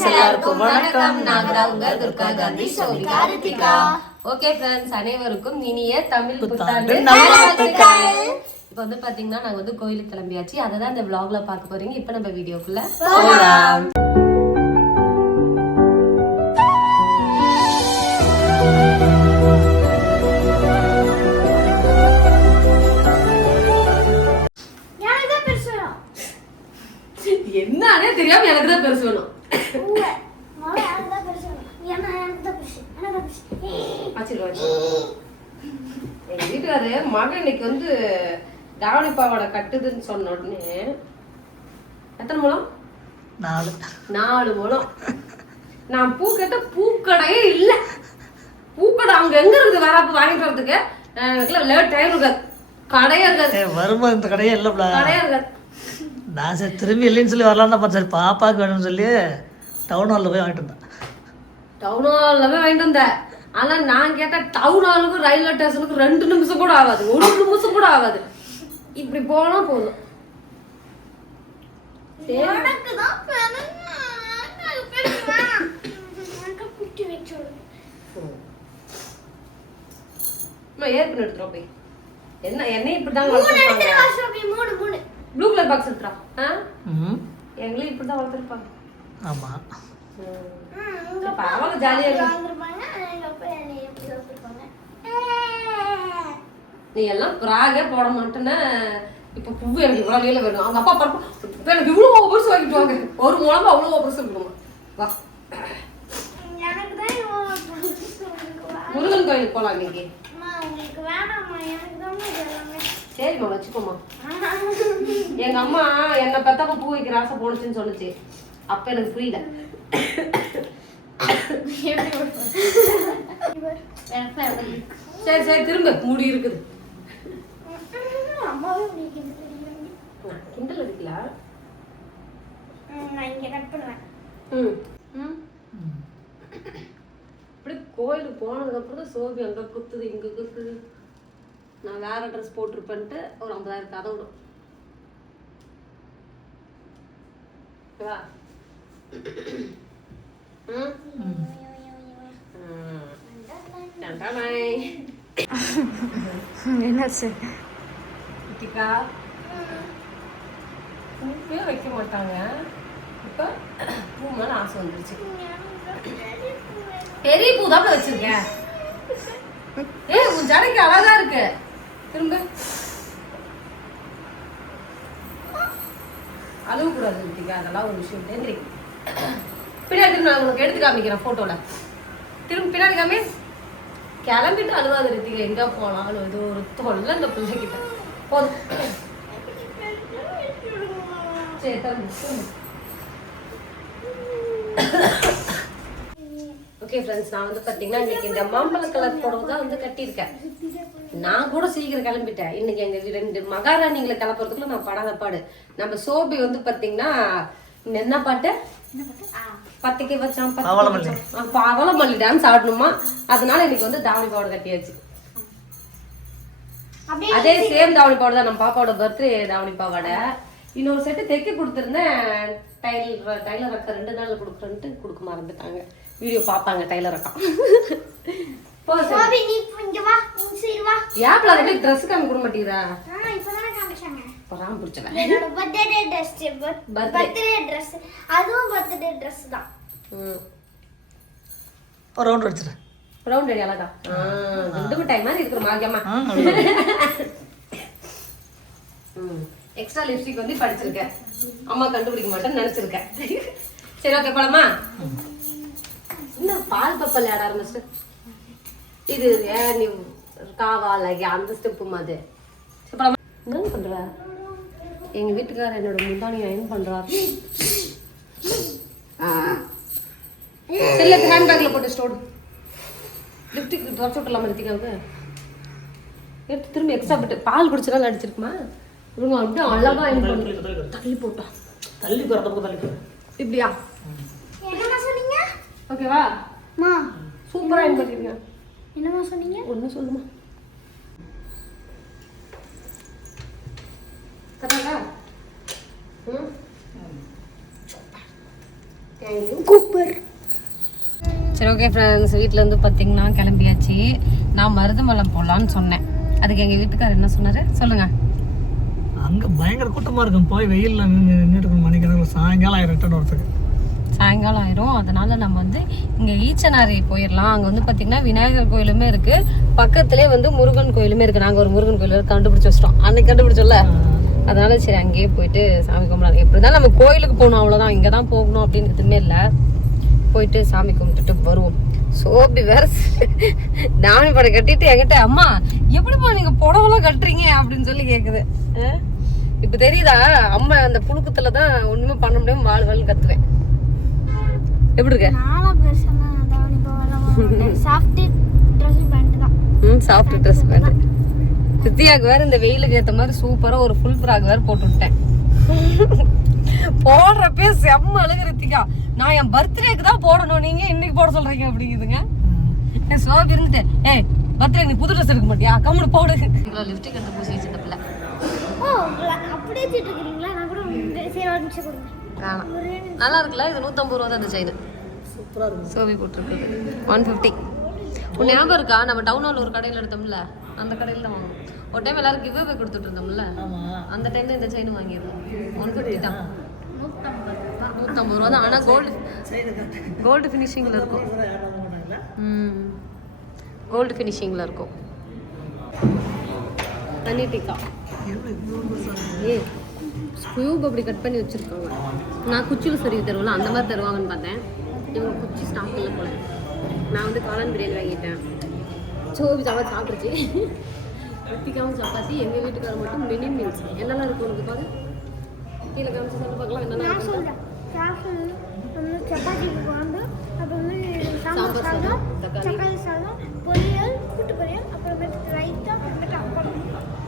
Friends எல்லாருக்கும் வணக்கம். நான் தான் உங்க துர்கா காந்தி சோபிகா ரித்திகா. ஓகே ஃப்ரெண்ட்ஸ், அனைவருக்கும் இனிய தமிழ் புத்தாண்டு நல்வாழ்த்துக்கள். இப்போ வந்து பாத்தீங்கன்னா நாங்க வந்து கோயிலுக்கு கிளம்பியாச்சு. அதை தான் இந்த vlogல பார்க்க போறீங்க. இப்போ நம்ம வீடியோக்குள்ள போலாம். என்னன்னே தெரியாம எனக்கு தான் பெருசு வேணும். எங்க வீட்டுக்காரு மகன் இன்னைக்கு வந்து தாவணி பாவாடை கட்டுதுன்னு சொன்ன உடனே எத்தனை முழம்? 4 முழம். நான் பூ கேட்ட பூக்கடையே இல்ல. பூக்கடை அங்க எங்க இருக்குது வராப்பு வாங்கிட்டு வரதுக்கு? லேட் டைம் இருக்காது, கடையா இருக்காது. வரும்போது இந்த கடையே இல்ல, கடையா இருக்காது. நான் சரி திரும்பி இல்லைன்னு சொல்லி வரலான்னு பார்த்தேன். சரி பாப்பாவுக்கு வேணும்னு சொல்லி டவுன் ஹாலில் போய் வாங்கிட்டு வந்தேன். டவுன் ஹாலில் போய் வாங்கிட்டு வந்தேன். ஆனால் நான் கேட்டால் டவுன் ஹாலுக்கும் ரயில்வே ஸ்டேஷனுக்கு 2 நிமிஷம் கூட ஆகாது, 1 நிமிஷம் கூட ஆகாது. இப்படி போனால் போதும். ஏற்பு எடுத்துரும் போய் என்ன என்னை இப்படிதான் ப்ளூ கலர் பாக்ஸ் எடுத்துறா. எங்களையும் இப்படிதான் வளர்த்துருப்பாங்க. ஆமா, அவங்க ஜாலியா நீ எல்லாம் பிராகே போட மாட்டேன்னா இப்ப பூ எனக்கு இவ்வளவு நீளம் வேணும். அவங்க அப்பா பரப்பு எனக்கு இவ்வளவு பெருசு வாங்கிட்டு வாங்க. ஒரு மூலமா அவ்வளவு பெருசு இருக்கணுமா? வா முருகன் கோயிலுக்கு போலாம் இன்னைக்கு. சரிம்மா வச்சுக்கோமா. எங்க அம்மா என்ன பெத்தப்ப பூ வைக்கிற ஆசை போனுச்சுன்னு சொல்லுச்சு. அப்ப எனக்கு புரியல. சரி சரி திரும்ப முடி இருக்குது. கிண்டல் அடிக்கல. இப்படி கோயிலுக்கு போனதுக்கு அப்புறம் தான் சோபி அங்க குத்துது இங்க குத்துது. நான் வேற ட்ரெஸ் போட்டிருப்பேன்ட்டு ஒரு 50,000 கதை விடும். என்னாச்சு? பூவே வைக்க மாட்டாங்க. இப்ப பூ மேல ஆசை வந்துருச்சு. பெரிய பூ தான் வச்சிருக்கேன். உன் ஜடைக்கு அழகா இருக்கு. திரும்ப அழுவ கூடாது ரித்திகா, அதெல்லாம் ஒரு விஷயம். பின்னாடி திரும்ப நான் உங்களுக்கு எடுத்து காமிக்கிறேன் போட்டோல. திரும்ப பின்னாடி காமி. கிளம்பிட்டு அழுவாது ரித்திகா, எங்க போனாலும் ஏதோ ஒரு தொல்லை இந்த பிள்ளைகிட்ட. போதும் சரி தம்பி. ஓகே ஃப்ரெண்ட்ஸ், நான் வந்து பார்த்தீங்கன்னா இன்னைக்கு இந்த மாம்பழ கலர் புடவை தான் வந்து கட்டியிருக்கேன். நான் கூட சீக்கிரம் கிளம்பிட்டேன். இன்னைக்கு எங்க 2 மகாராணிங்களை கிளப்புறதுக்குள்ள நான் படாத பாடு. நம்ம சோபி வந்து பார்த்தீங்கன்னா என்ன பாட்டு? பத்திக்கை வச்சான் பவளமல்லி டான்ஸ் ஆடணுமா. அதனால இன்னைக்கு வந்து தாவணி பாவாடை கட்டியாச்சு. அதே சேம் தாவணி பாவாடை தான். நம்ம பாப்பாவோட பர்த்டே தாவணி பாவாடை. இன்னொரு செட்டு தைக்க கொடுத்துருந்தேன். டைலர் அக்கா 2 நாள்ல கொடுக்குறேன்ட்டு கொடுக்க மறந்துட்டாங்க. வீடியோ பாப்பாங்க டைலர் அக்கா. யாப்ல அதே ட்ரெஸ் காமி கொடுக்க மாட்டீங்களா? பராம பிடிச்சவன் என்னோட பர்த்டே ட்ரெஸ். பர்த்டே ட்ரெஸ் அதுவும் பர்த்டே ட்ரெஸ் தான். ஒரு ரவுண்ட் அடிச்சிரு. ரவுண்ட் அடி அழகா. ரெண்டு டைம் மாதிரி இருக்கிற மாகியம்மா. எக்ஸ்ட்ரா லிப்ஸ்டிக் வந்து படிச்சிருக்கேன். அம்மா கண்டுபிடிக்க மாட்டேன்னு நினைச்சிருக்கேன். சரி ஓகே போலாமா? இன்னும் பால் பப்பல் ஆட ஆரம்பிச்சு. இது நீ காவா லைக் அந்த ஸ்டெப்பு மாதிரி. என்ன பண்ற? எங்க வீட்டுக்காரர் என்னோட முந்தானி அயன் பண்றாரு. செல்லுக்கு ஹேண்ட்பேக்ல போட்டு ஸ்டோர் லிப்ஸ்டிக் துவச்சு விட்டலாமா ரித்திகாவுக்கு? எடுத்து திரும்ப எக்ஸ்ட்ரா போட்டு பால் குடிச்சதால அடிச்சிருக்குமா? இவங்க அப்படியே அழகா அயன் பண்ணி தள்ளி போட்டா. தள்ளி போறதுக்கு தள்ளி போ. இப்படியா? என்னமா சொன்னீங்க? ஓகேவா? மா சூப்பரா அயன் பண்ணிருக்கீங்க. என்னமா சொன்னீங்க? ஒண்ணு சொல்லுமா. கரெக்டா? கூப்பர். சரி ஓகே ஃப்ரெண்ட்ஸ், வீட்டில் வந்து பார்த்தீங்கன்னா கிளம்பியாச்சு. நான் மருதமலம் போகலான்னு சொன்னேன். அதுக்கு எங்கள் வீட்டுக்காரர் என்ன சொன்னார் சொல்லுங்க. அங்கே பயங்கர கூட்டமாக இருக்கும், போய் வெயிலில் நின்றுட்டு மணிக்கணக்கில் சாயங்காலம் ஆயிரம் ரிட்டர்ன் வரதுக்கு. சாயங்காலம் ஆயிரும். அதனால நம்ம வந்து இங்கே ஈச்சனாரி போயிடலாம். அங்கே வந்து பார்த்தீங்கன்னா விநாயகர் கோயிலுமே இருக்கு, பக்கத்துலேயே வந்து முருகன் கோயிலுமே இருக்கு. நாங்கள் ஒரு முருகன் கோயில் கண்டுபிடிச்சி வச்சிட்டோம், அன்னைக்கு கண்டுபிடிச்சோம்ல. அதனால சரி அங்கேயே போயிட்டு சாமி கும்பிடலாம். எப்படி தான் நம்ம கோயிலுக்கு போகணும், அவ்வளோதான். இங்கே தான் போகணும் அப்படின்னு எதுவுமே இல்லை. போயிட்டு சாமி கும்பிட்டுட்டு வருவோம். சோபி வேற தாவணி படம் கட்டிட்டு என்கிட்ட அம்மா எப்படிப்பா நீங்க புடவெல்லாம் கட்டுறீங்க அப்படின்னு சொல்லி கேக்குது. இப்ப தெரியுதா அம்மா அந்த புழுக்கத்துலதான் ஒண்ணுமே பண்ண முடியாம வாழ் கத்துவேன். எப்படி இருக்க? Soft dress pant. சித்தியாக்கு வேற இந்த வெயிலுக்கு ஏத்த மாதிரி சூப்பரா ஒரு ஃபுல் ஃப்ராக் வேற போட்டு விட்டேன். போடுறப்பே செம்ம அழகு ரித்திகா. நான் என் பர்த்டேக்கு தான் போடணும், நீங்க இன்னைக்கு போட சொல்றீங்க அப்படிங்குதுங்க. சோபி இருந்துட்டு ஏய் பர்த்டே நீ புது ட்ரெஸ் எடுக்க மாட்டியா, கம்முனு போடு. இவ்வளோ லிப்ஸ்டிக் எடுத்து பூசி வச்சு இந்த பிள்ளை. அப்படியே திட்டுறீங்களா? நான் கூட சரி ஒரு நிமிஷம் கொடுங்க. நல்லா இருக்குல்ல? இது 150 ரூபா தான் இந்த செயின். சூப்பராக இருக்கும். சோபி போட்டுருக்கு 150. உன் ஞாபகம் இருக்கா? நம்ம டவுன் ஹால் ஒரு கடையில் எடுத்தோம்ல, அந்த கடையில் தான் வாங்கணும். ஒரு டைம் எல்லாரும் கிவ் அவே கொடுத்துட்டு இருந்தோம்ல, அந்த டைம்ல இந்த செயின் வாங்கியிருந்தோம். 150 தான். 150 ரூபா தான். ஆனால் கோல்டு ஃபினிஷிங்கில் இருக்கும். கோல்டு ஃபினிஷிங்கில் இருக்கும். தண்ணி டிக்கா ஸ்கியூப் அப்படி கட் பண்ணி வச்சுருக்காங்க. நான் குச்சியில் சொருவி தருவோம்ல, அந்த மாதிரி தருவாங்கன்னு பார்த்தேன். இவங்க குச்சி ஸ்டாக் இல்லை போல. நான் வந்து காளான் பிரியாணி வாங்கிட்டேன். சோபி சாப்பாடு சாப்பிடுச்சு. ரித்திகாவும் சப்பாத்தி. எங்கள் வீட்டுக்காரர் மட்டும் மினி மீல்ஸ். என்னெல்லாம் இருக்கும் உனக்கு பாரு, கீழே காமிச்சு சொல்ல பார்க்கலாம். என்னென்ன சப்பாத்திக்கு வந்து அப்புறம் சாம்பார் சாதம், தக்காளி சாதம், பொரியல், கூட்டு பொரியல், அப்புறமேட்டு ரைத்தா, அப்புறமேட்டு அப்பளம்,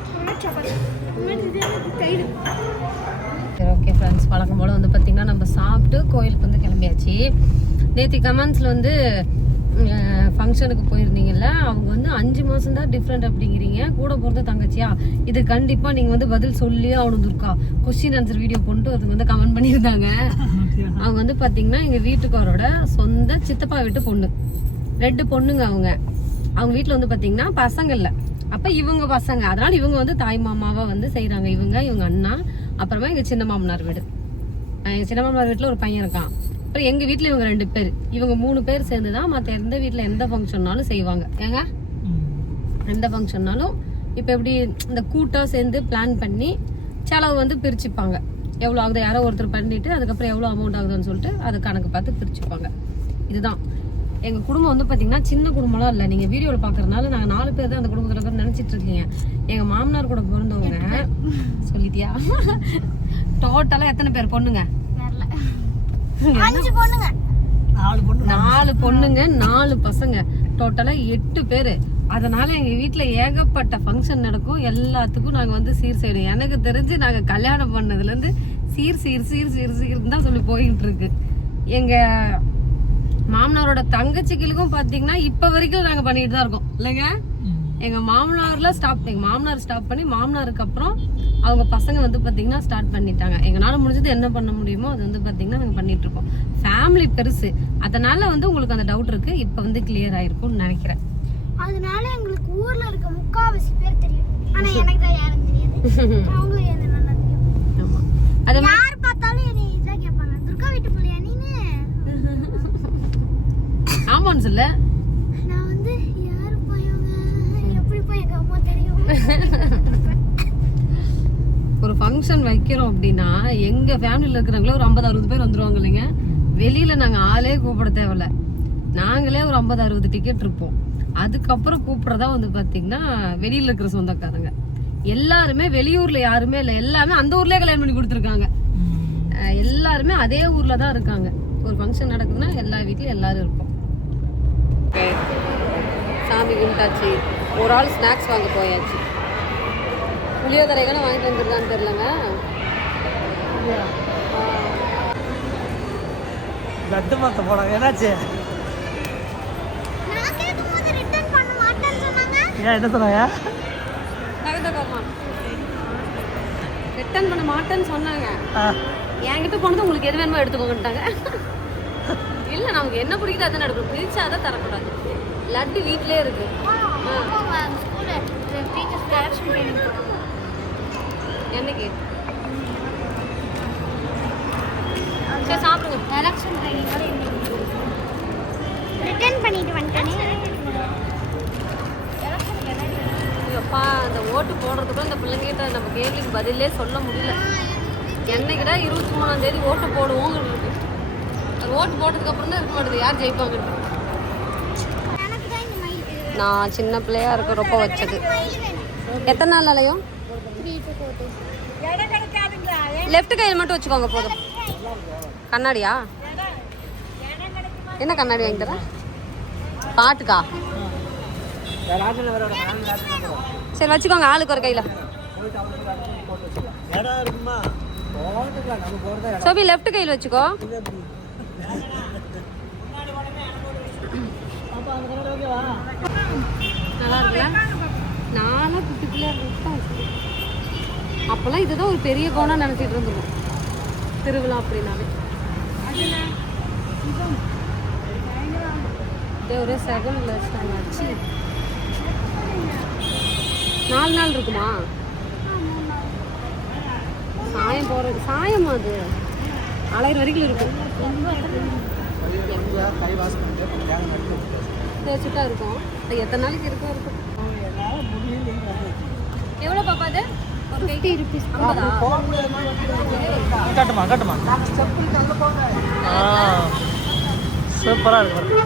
அப்புறமேட்டு சப்பாத்தி, அப்புறமேட்டு தயிர். சரி ஓகே ஃப்ரெண்ட்ஸ், வழக்கம் போல் வந்து பார்த்திங்கன்னா நம்ம சாப்பிட்டு கோயிலுக்கு வந்து கிளம்பியாச்சு. நேற்று கமெண்ட்ஸில் வந்து ஃபங்க்ஷனுக்கு போயிருந்தீங்கல்ல, அவங்க வந்து 5 மாதம் தான் டிஃப்ரெண்ட் அப்படிங்கிறீங்க, கூட பிறந்த தங்கச்சியா? இது கண்டிப்பாக நீங்கள் வந்து பதில் சொல்லியே அவனுக்கு இருக்கா. கொஸ்டின் ஆன்சர் வீடியோ போட்டு அதுங்க வந்து கமெண்ட் பண்ணியிருந்தாங்க. அவங்க வந்து பார்த்தீங்கன்னா எங்கள் வீட்டுக்காரோட சொந்த சித்தப்பா வீட்டு பொண்ணு, 2 பொண்ணுங்க. அவங்க வீட்டில் வந்து பார்த்தீங்கன்னா பசங்க இல்லை. அப்போ இவங்க பசங்க, அதனால இவங்க வந்து தாய் மாமாவை வந்து செய்கிறாங்க. இவங்க அண்ணா, அப்புறமா எங்கள் சின்ன மாமனார் வீடு. எங்கள் சின்ன மாமனார் வீட்டில் ஒரு பையன் இருக்கான். அப்புறம் எங்கள் வீட்டில் இவங்க 2 பேர். இவங்க 3 பேர் சேர்ந்து தான் மற்ற எந்த வீட்டில் எந்த ஃபங்க்ஷன்னாலும் செய்வாங்க. ஏங்க எந்த ஃபங்க்ஷன்னாலும் இப்போ எப்படி இந்த கூட்டாக சேர்ந்து பிளான் பண்ணி செலவு வந்து பிரிச்சுப்பாங்க. எவ்வளோ ஆகுது, யாரோ ஒருத்தர் பண்ணிட்டு அதுக்கப்புறம் எவ்வளோ அமௌண்ட் ஆகுதுன்னு சொல்லிட்டு அதை கணக்கு பார்த்து பிரிச்சுப்பாங்க. இதுதான் எங்கள் குடும்பம் வந்து பார்த்தீங்கன்னா சின்ன குடும்பம்லாம் இல்லை. நீங்கள் வீடியோவில் பார்க்குறதுனால நாங்கள் 4 பேர் தான் அந்த குடும்பத்தில் இருக்கிற நினச்சிட்டு இருக்கீங்க. எங்கள் மாமனார் கூட பிறந்தவங்க சொல்லிட்டியா? டோட்டலாக எத்தனை பேர் பொண்ணுங்க? 5 பொண்ணுங்க, 4 பொண்ணுங்க, 4 பசங்க, டோட்டலாக 8 பேர். அதனால எங்கள் வீட்டில் ஏகப்பட்ட ஃபங்க்ஷன் நடக்கும். எல்லாத்துக்கும் நாங்கள் வந்து சீர் செய்யணும். எனக்கு தெரிஞ்சு நாங்கள் கல்யாணம் பண்ணதுலேருந்து சீர் தான் சொல்லி போயிட்டு இருக்கு. எங்கள் மாமனாரோட தங்கச்சிகளுக்கும் பார்த்தீங்கன்னா இப்போ வரைக்கும் நாங்கள் பண்ணிட்டு தான் இருக்கோம் இல்லைங்க. எங்கள் மாமனார் ஸ்டாப் பண்ணி மாமனாருக்கு அப்புறம் அவங்க பசங்க வந்து பார்த்தீங்கன்னா ஸ்டார்ட் பண்ணிட்டாங்க. எங்களால் முடிஞ்சது என்ன பண்ண முடியுமோ அது வந்து பார்த்தீங்கன்னா நாங்கள் பண்ணிட்டு இருக்கோம். ஃபேமிலி பெருசு, அதனால வந்து உங்களுக்கு அந்த டவுட் இருக்கு. இப்போ வந்து கிளியர் ஆயிருக்கும்னு நினைக்கிறேன். அதனால எங்களுக்கு ஊர்ல இருக்க முக்காவாசி பேர் தெரியும். ஆனா எனக்கு தான் யாரும் தெரியாது. அவங்களுக்கு என்ன நல்லா தெரியும். ஆமா, அது யார் பார்த்தாலும் என்னை இதான் கேட்பாங்க, துர்கா வீட்டு பிள்ளையா நீனு? ஆமான்னு சொல்ல. நான் வந்து யாரு போயவங்க, எப்படி போய் எங்க அம்மா தெரியும். ஒரு ஃபங்க்ஷன் வைக்கிறோம் அப்படின்னா எங்க ஃபேமிலியில் இருக்கிறவங்களே ஒரு 50-60 பேர் வந்துருவாங்க இல்லைங்க. வெளியில நாங்க ஆளே கூப்பிட தேவையில்ல, நாங்களே ஒரு 50-60 டிக்கெட் இருப்போம். அதுக்கப்புறம் கூப்பிட்றதா வந்து பார்த்தீங்கன்னா வெளியில் இருக்கிற சொந்தக்காரங்க எல்லாருமே. வெளியூர்ல யாருமே இல்லை, எல்லாமே அந்த ஊர்லேயே கல்யாணம் பண்ணி கொடுத்துருக்காங்க. எல்லாருமே அதே ஊர்ல தான் இருக்காங்க. ஒரு ஃபங்க்ஷன் நடக்குதுன்னா எல்லா வீட்லையும் எல்லாரும் இருப்போம். சாமி கும்பிட்டாச்சு, ஒரு ஆள் ஸ்நாக்ஸ் வாங்க போயாச்சு. புளியோதரைகளை வாங்கிட்டு வந்துருக்கான்னு தெரியலங்க. லட்டு மாத்த போனாங்க, என்னாச்சு? நான் கேட்கும்போது ரிட்டர்ன் பண்ண மாட்டேன்னு சொன்னாங்க. ஏன் என்ன சொன்னாங்க? ரிட்டர்ன் பண்ண மாட்டேன்னு சொன்னாங்க. என்கிட்ட போனது உங்களுக்கு எது வேணுமோ எடுத்துக்கோங்கட்டாங்க. இல்லை நமக்கு என்ன பிடிக்குதோ அதை நடக்கும், பிரிச்சா அதை தரக்கூடாது. லட்டு வீட்டிலே இருக்கு. ஸ்கூலில் டீச்சர்ஸ் டைரக்ஷன் ட்ரைனிங் என்னைக்கு? சரி சாப்பிடுங்க. டைரக்ஷன் ட்ரைனிங்கோட ரிட்டர்ன் பண்ணிட்டு வந்துட்டேனே. அப்பா அந்த ஓட்டு போடுறதுக்கும் இந்த பிள்ளைங்கிட்ட நம்ம கேள்விக்கு பதிலே சொல்ல முடியல. என்னைக்கிட்ட 23ஆம் தேதி ஓட்டு போடுவோம் இருக்கு. அது ஓட்டு போட்டதுக்கு அப்புறம் தான் இருக்க மாட்டேது யார் ஜெயிப்பாங்க. நான் சின்ன பிள்ளையா இருக்கிறப்ப வச்சது. எத்தனை நாள் அலையும்? லெஃப்ட் கையில் மட்டும் வச்சுக்கோங்க போதும். கண்ணாடியா? என்ன கண்ணாடி வாங்கி தர? பாட்டுக்கா? சரி வச்சுக்கோங்க, ஆளுக்கு ஒரு கையில். சோபி லெஃப்ட் கையில் வச்சுக்கோ. நல்லா இருக்குல்ல? நானும் குட்டி பிள்ளையா இருக்கேன். அப்போல்லாம் இதுதான் ஒரு பெரிய கோணம் நினச்சிட்டு இருந்துருக்கும் திருவிழா அப்படின்னாலே. இது ஒரு 7 ஆச்சு. 4 நாள் இருக்குமா? சாயம் போகிறது சாயம் அது அலையிற வரைக்கும் இருக்கும். தேய்ச்சிட்டா இருக்கும். அது எத்தனை நாளைக்கு இருக்கும்? எவ்வளோ பாப்பா அது? 50 rupees. காட்டுமா காட்டுமா. சூப்பராக இருக்கு.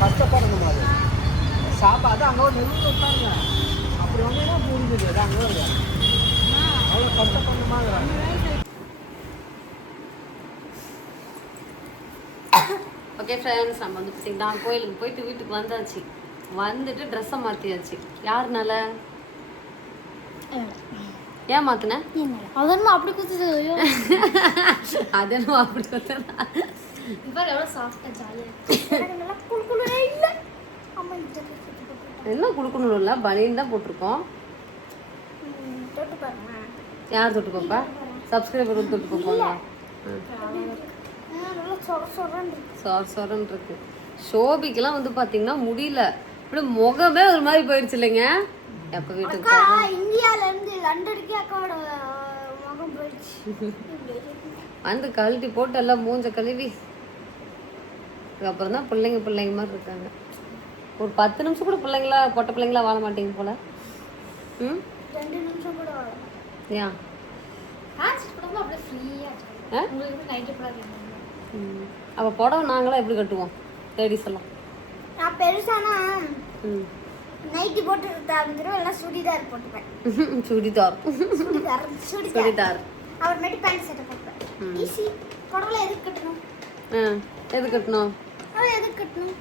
கஷ்டப்படணும் அது சாப்பாடு அங்கே ஒரு நெல் வைப்பாங்க. அப்படி ஒன்றா முடிஞ்சது அது அங்கே வருது. அவ்வளோ கஷ்டப்படணுமா? ஓகே ஃப்ரெண்ட்ஸ், நம்ம வந்து பார்த்தீங்கன்னா கோயிலுக்கு போயிட்டு வீட்டுக்கு வந்தாச்சு. வந்துட்டு ட்ரெஸ்ஸை மாற்றியாச்சு. யாருனால? ஏன் மாற்றின? அதனும் அப்படி குத்துது. அதனும் அப்படி குத்துனா இப்போ எவ்வளோ சாஃப்டாக ஜாலியாக நல்லா குழுக்குள்ளே இல்லை. அம்மா என்ன கொடுக்கணும் இல்லை, பனியன் தான் போட்டிருக்கோம். தொட்டு பாருங்க. யார் தொட்டு பாப்பா? சப்ஸ்கிரைபர் வந்து தொட்டு பார்ப்பாங்க. நல்லா சொர சொரன்னு இருக்கு. ஷோபிக்கெல்லாம் வந்து பார்த்தீங்கன்னா முடியல, இப்படி முகமே ஒரு மாதிரி போயிடுச்சு இல்லைங்க. எப்போ வீட்டுக்கு போகணும்? இந்தியாவிலேருந்து லண்டனுக்கே அக்காவோட முகம் போயிடுச்சு. வந்து கழட்டி போட்டு எல்லாம் மூஞ்ச கழுவி அதுக்கப்புறம் தான் பிள்ளைங்க மாதிரி இருக்காங்க. ஒரு 10 நிமிஷம் கூட பிள்ளைங்களா பொட்டை பிள்ளைங்களா வாழ மாட்டேங்க போல. 2 நிமிஷம் கூட வாழ. ஏன் அப்படியே ஃப்ரீயாக உங்களுக்கு நைட்டு போடாது. அப்போ புடவை நாங்களாம் எப்படி கட்டுவோம் லேடிஸ் எல்லாம்? நான் பெருசானா நைட்டி போட்டு தந்துடும், எல்லாம் சுடிதார் போட்டுப்பேன். சுடிதார் சுடிதார் அப்புறமேட்டு பேண்ட் சட்டை போட்டுப்பேன். ஈஸி. புடவை எதுக்கு கட்டணும்? எது கட்டணும்? எதுக்கு கட்டணும்?